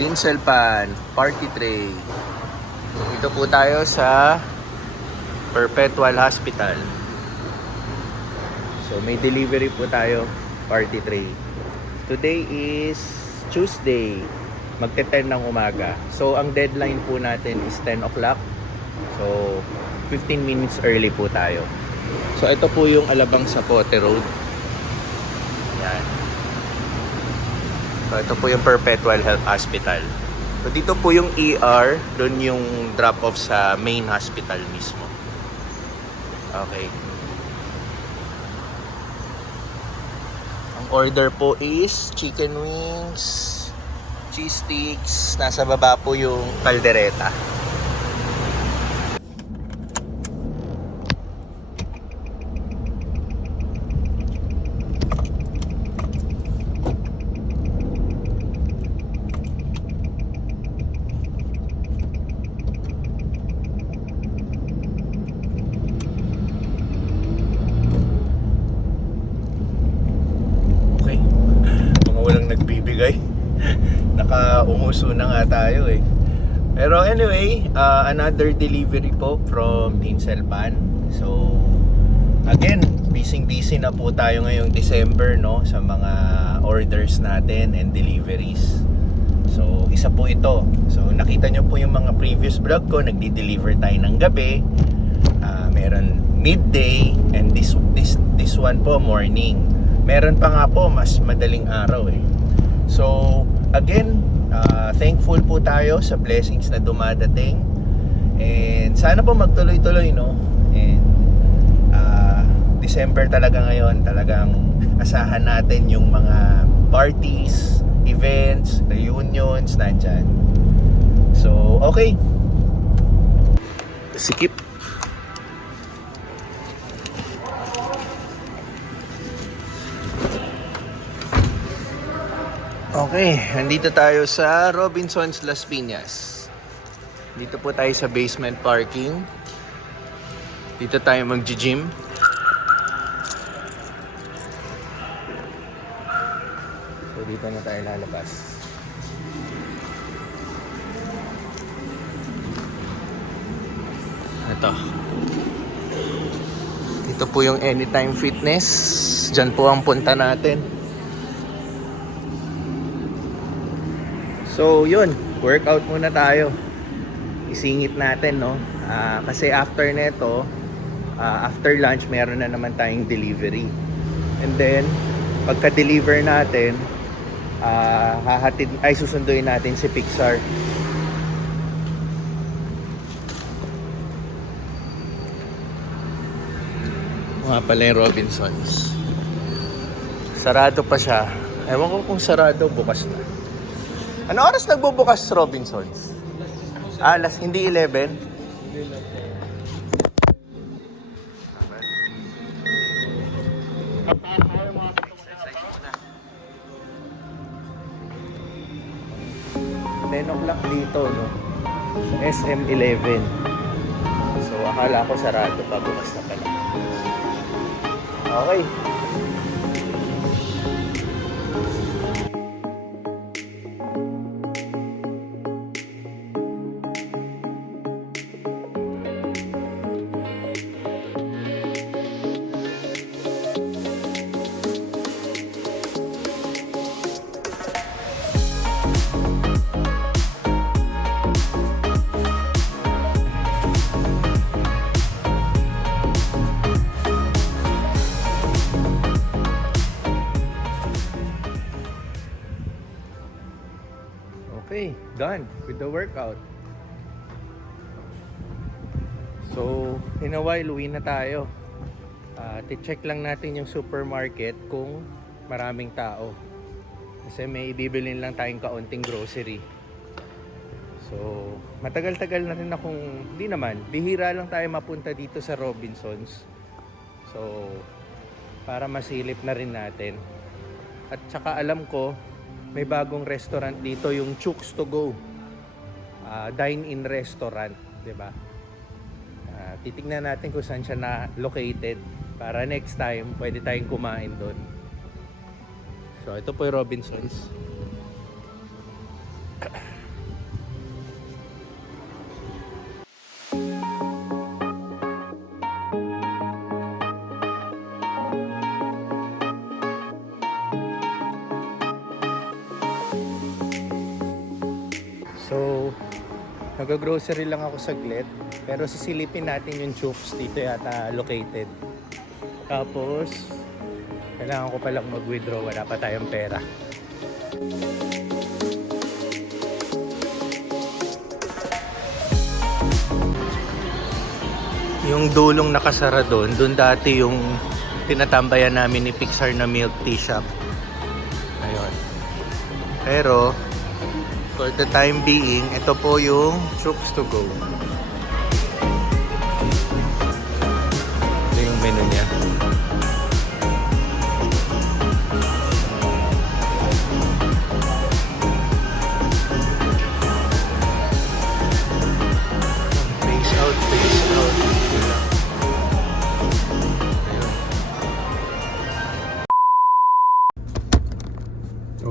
Tinsel pan, party tray. Dito po tayo sa Perpetual Hospital. So may delivery po tayo, party tray. Today is Tuesday, magte-10 ng umaga. So ang deadline po natin is 10 o'clock. So 15 minutes early po tayo. So ito po yung Alabang Zapote Road. Yan. So ito po yung Perpetual Health Hospital. So dito po yung ER, doon yung drop-off sa main hospital mismo. Okay. Ang order po is chicken wings, cheese sticks, nasa baba po yung kaldereta. Nagbibigay. Nakaumuso na nga tayo eh. Pero anyway, another delivery po from Tinsel Pan. So again, busy na po tayo ngayong December, no, sa mga orders natin and deliveries. So isa po ito. So nakita nyo po yung mga previous vlog ko, nagdi-deliver tayo ng gabi. Meron midday, and this one po morning. Meron pa nga po mas madaling araw eh. So again, thankful po tayo sa blessings na dumadating, and sana po magtuloy-tuloy, no. And December talaga ngayon, talagang asahan natin yung mga parties, events, reunions nandyan. So okay, sikip. Okay, nandito tayo sa Robinsons Las Piñas. Dito po tayo sa basement parking. Dito tayo mag-gym. So dito na tayo lalabas. Ito. Dito po yung Anytime Fitness. Diyan po ang punta natin. So yun, workout muna tayo. Isingit natin, no. Kasi after neto, after lunch meron na naman tayong delivery. And then pagka-deliver natin, susunduin natin si Pixar. Mga pala yung Robinsons. Sarado pa siya. Ewan ko kung sarado, bukas na. Ano oras nagbubukas Robinsons? Hindi 11? Ten o'clock dito, no? Sa SM11. So akala ko sarado pa, bukas na pala. Okay. Okay, done with the workout. So, in a while, uwi na tayo. I-check lang natin yung supermarket kung maraming tao. Kasi may ibibilin lang tayong kaunting grocery. So, matagal-tagal na rin akong, bihira lang tayo mapunta dito sa Robinsons. So, para masilip na rin natin. At saka alam ko, may bagong restaurant dito, yung Chooks to Go. Dine-in restaurant, 'di ba? Titignan natin kung saan siya na located para next time pwede tayong kumain doon. So ito po yung Robinsons. So, nag-grocery lang ako saglit. Pero sisilipin natin yung Chooks. Dito yata located. Tapos, kailangan ko palang mag-withdraw. Wala pa tayong pera. Yung dulong nakasara doon dati yung tinatambayan namin ni Pixar na milk tea shop. Ayun. Pero, for the time being, ito po yung Chooks to go. Ito yung menu niya. Face out, face out.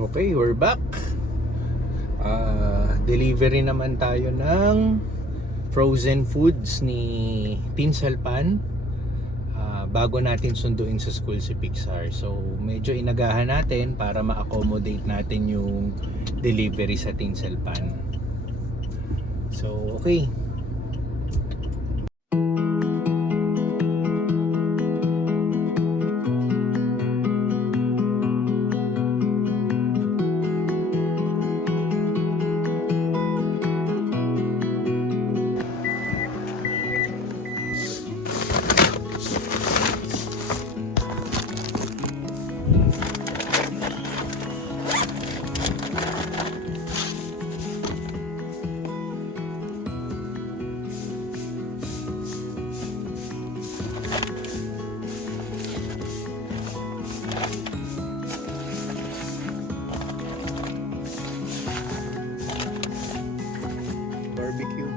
Okay, we're back. Delivery naman tayo ng frozen foods ni Tinsalpan bago natin sunduin sa school si Pixar. So medyo inagahan natin para ma-accommodate natin yung delivery sa Tinsalpan. So okay. Barbecue.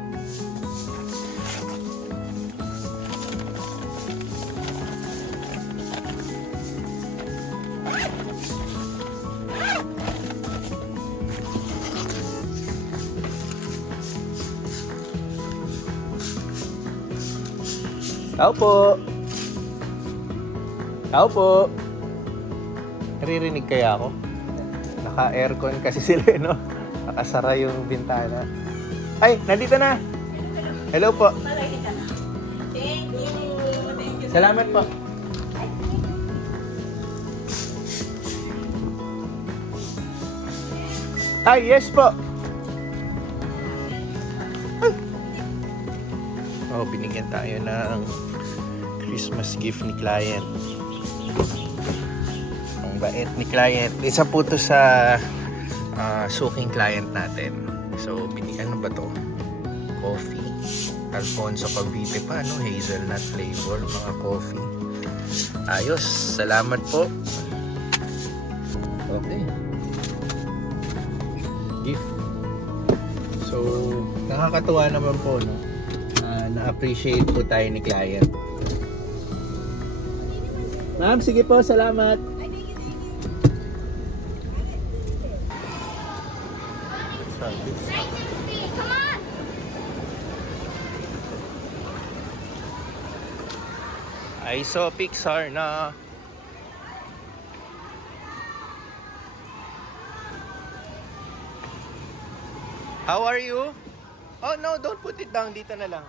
Tao po. Tao po. Naririnig kaya ako? Naka-aircon kasi sila, no? Nakasara yung bintana. Ay, nandito na. Hello po. Thank you. Salamat po. Ay, yes po. Ay. Oh, binigyan tayo ng Christmas gift ni client. Ang bait ni client. Isa po to sa suking client natin. So, binigyan ba to? Coffee. Alfonso Cavite pa, no? Hazelnut flavor, mga coffee. Ayos. Salamat po. Okay. Gift. So, nakakatuwa naman po, no? Na-appreciate po tayo ni client. Ma'am, sige po. Salamat. I saw Pixar na How are you? Oh no, don't put it down. Dito na lang.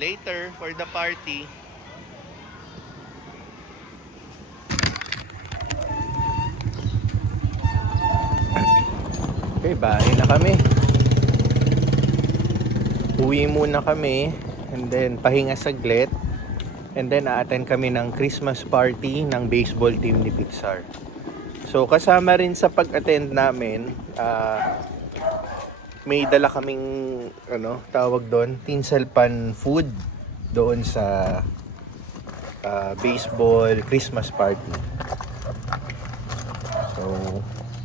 Later for the party. Okay, bahay na kami. Uwi muna kami and then pahinga saglit and then a-attend kami ng Christmas party ng baseball team ni Pixar. So kasama rin sa pag-attend namin, may dala kaming tawag doon, Tinsalpan food doon sa baseball Christmas party. So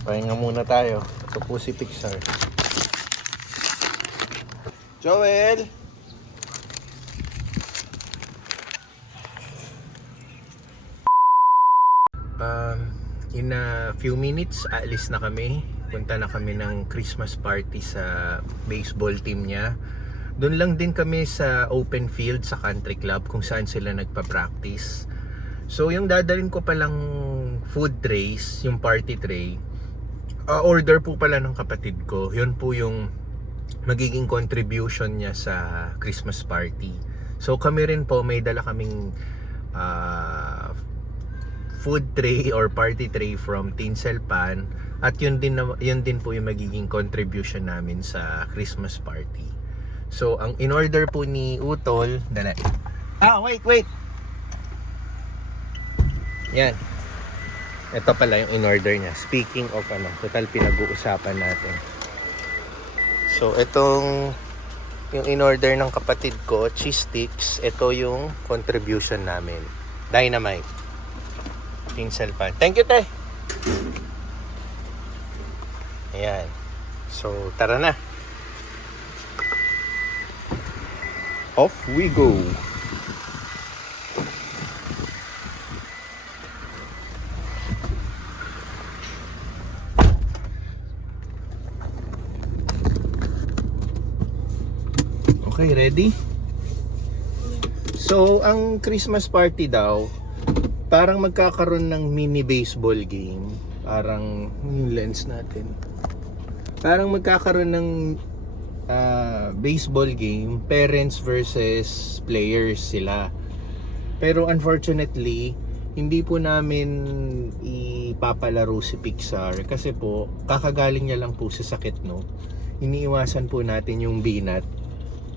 pahinga muna tayo. Ito po si Pixar. Joel! few minutes, aalis na kami. Punta na kami ng Christmas party sa baseball team niya. Doon lang din kami sa open field sa country club kung saan sila nagpa-practice. So yung dadalhin ko palang food trays, yung party tray, order po pala ng kapatid ko. Yun po yung magiging contribution niya sa Christmas party. So kami rin po, may dala kaming food tray or party tray from Tinsel Pan, at yun din po yung magiging contribution namin sa Christmas party. So ang in order po ni Utol, wait. Yan. Ito pala yung in order niya. Speaking of total pinag-uusapan natin. So itong yung in order ng kapatid ko, cheese sticks, ito yung contribution namin. Dynamite. Tinsel Pan. Thank you, te. Ayan. So, tara na. Off we go. Okay, ready? So, ang Christmas party daw, parang magkakaroon ng mini baseball game. Parang yung lens natin. Parang magkakaroon ng baseball game, parents versus players sila. Pero unfortunately, hindi po namin ipapalaro si Pixar kasi po, kakagaling niya lang po sa sakit, no? Iniiwasan po natin yung binat.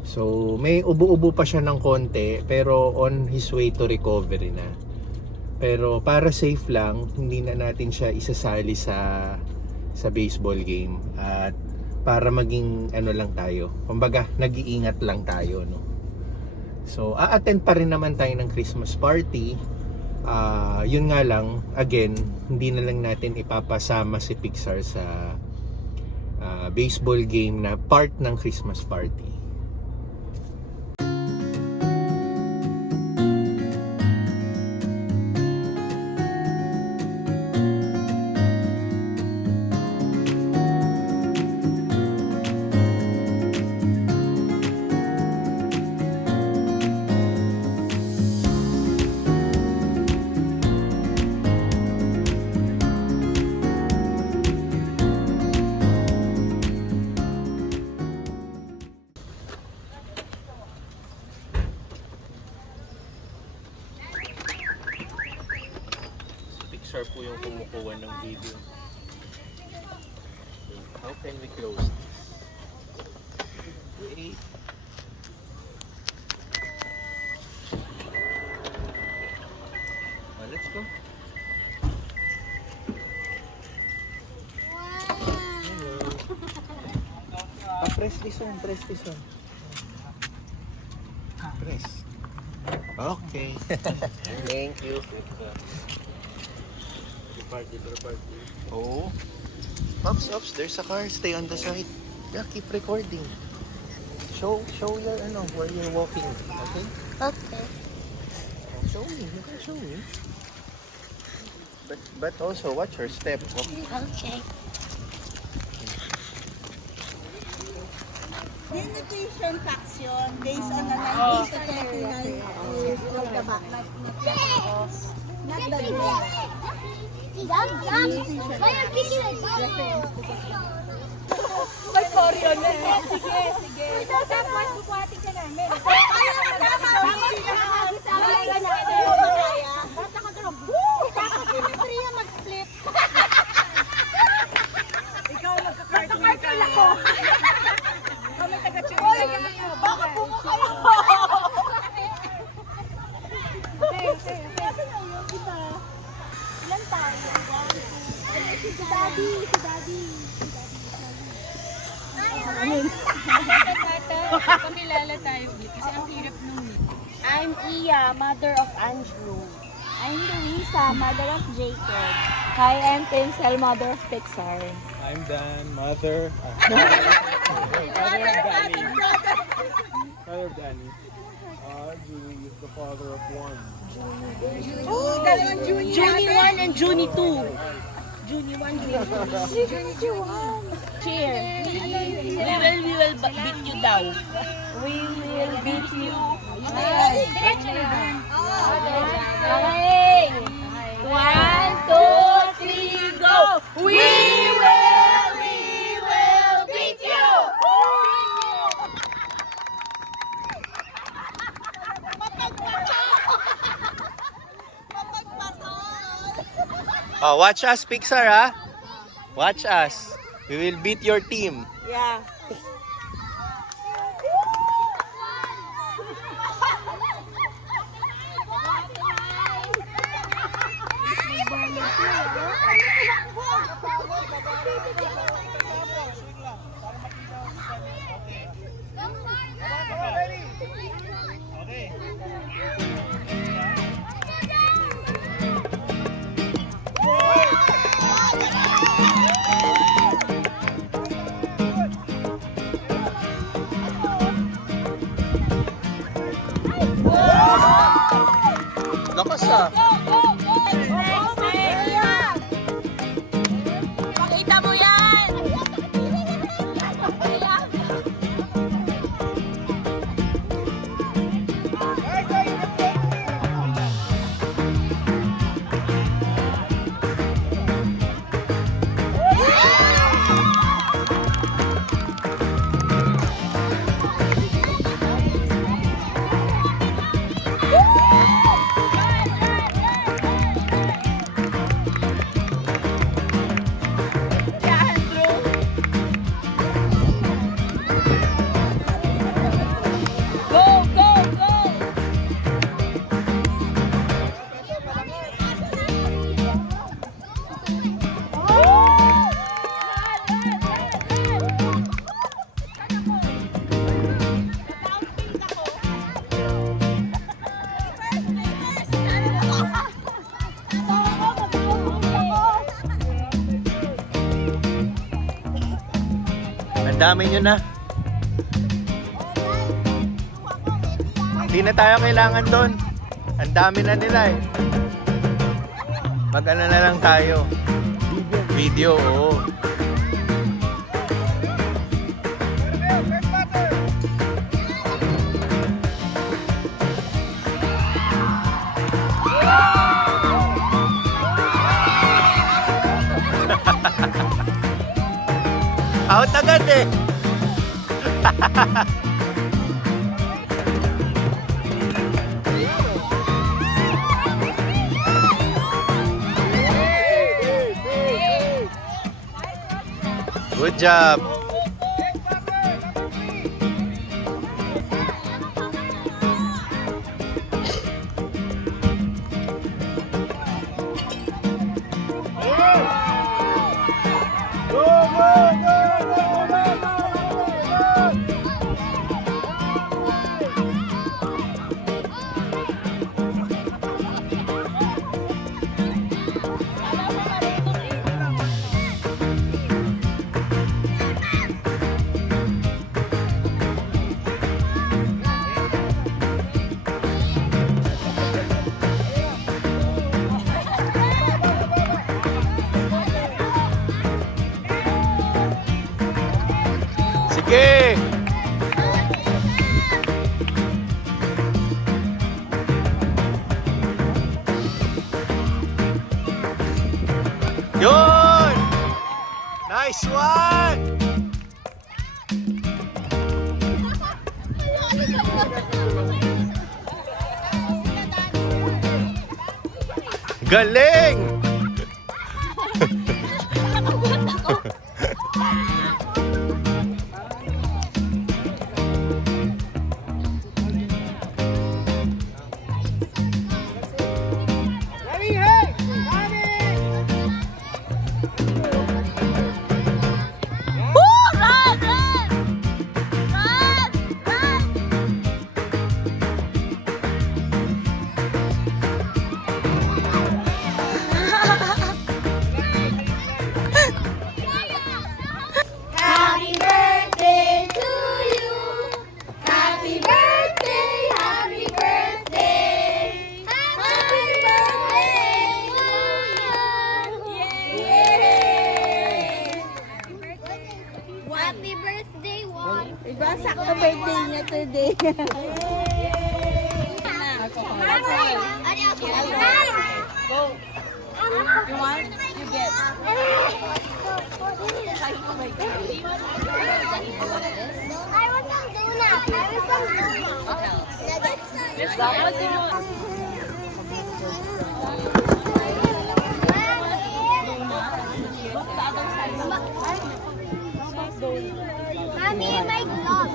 So, may ubo-ubo pa siya ng konti, pero on his way to recovery na. Pero para safe lang, hindi na natin siya isasali sa baseball game. At para maging lang tayo. Kumbaga, nag-iingat lang tayo, no? So, a-attend pa rin naman tayo ng Christmas party. Yun nga lang, again, hindi na lang natin ipapasama si Pixar sa baseball game na part ng Christmas party. Pixar po yung kumukuha ng video. How can we close this? Wait. Let's go. Hello. Press this one, press this one. Press. Okay. Thank you. Party. Oh. Oops, there's a car. Stay on the side. Yeah, keep recording. Show your where you're walking. Okay? Okay. Oh, show me. You can show me. But also watch your step. Okay? Okay. Limitation facts yun based on the 90s to 39 of the back. Not the dress. May koryo na eh. Sige. Tapos bubuhatin ka namin. Tapos simetria mag-split. Ikaw magka-cartoon ako. Kami taga-church. Baka pumo kayo. Ilan tayo? Si Daddy. Pamilala tayo ulit kasi ang hirap nung I'm Iya, mother of Andrew. I'm Luisa, mother of Jacob. Hi, I'm Tinsel, mother of Pixar. I'm Dan, mother of Danny. Mother of Danny. Julie is the father of one. Junie 1 and Junie 2. Junie 1, Junie 2. Cheer. We will beat you down. We will beat you. Diretso na. Okay. 1, 2, 3, go! We will beat you! Oh, watch us, Pixar, ha? Watch us. We will beat your team. Yeah. Lakas, ah. Pakita mo yan! Go, go, go! Ang dami nyo na. Hindi na tayo kailangan doon. Ang dami na nila eh. Mag-ano na lang tayo. Video, oo. Out agad eh. Good job. Sige! Yun! Nice one! Galing! Diba? Sakto birthday niya today. Go. You want? You get. I want some donut. I want some donut. Dapat mo. Mommy, my glove.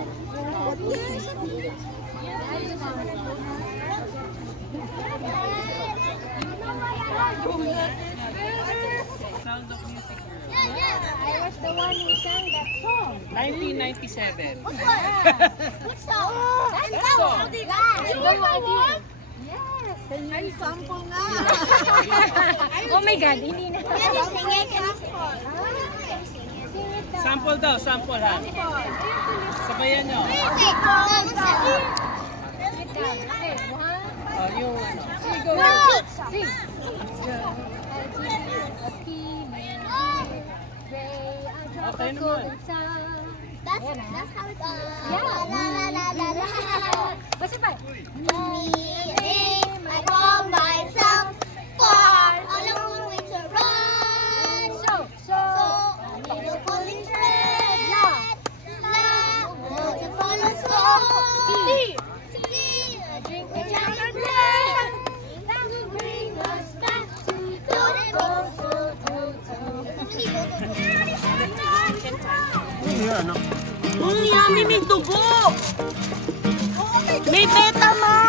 I was the one who sang that song. 1997. What song? That song. You were the one? Yes. Ay, sample nga. Oh my God, hindi na. Can you sing it? Can you sing it? Sing it daw. Sample daw, sample ha. Sabayan nyo. Okay, go. Okay, one, Oh, yung ano. go. No. Sing. Okay naman. That's how it goes. La la la la la la. Basta pa. I call myself far on a long way to run. So I need a pulling thread. La, won't you follow slow? A drink with giant bread. That will bring us back to Yummy, may dugo. May Betamax.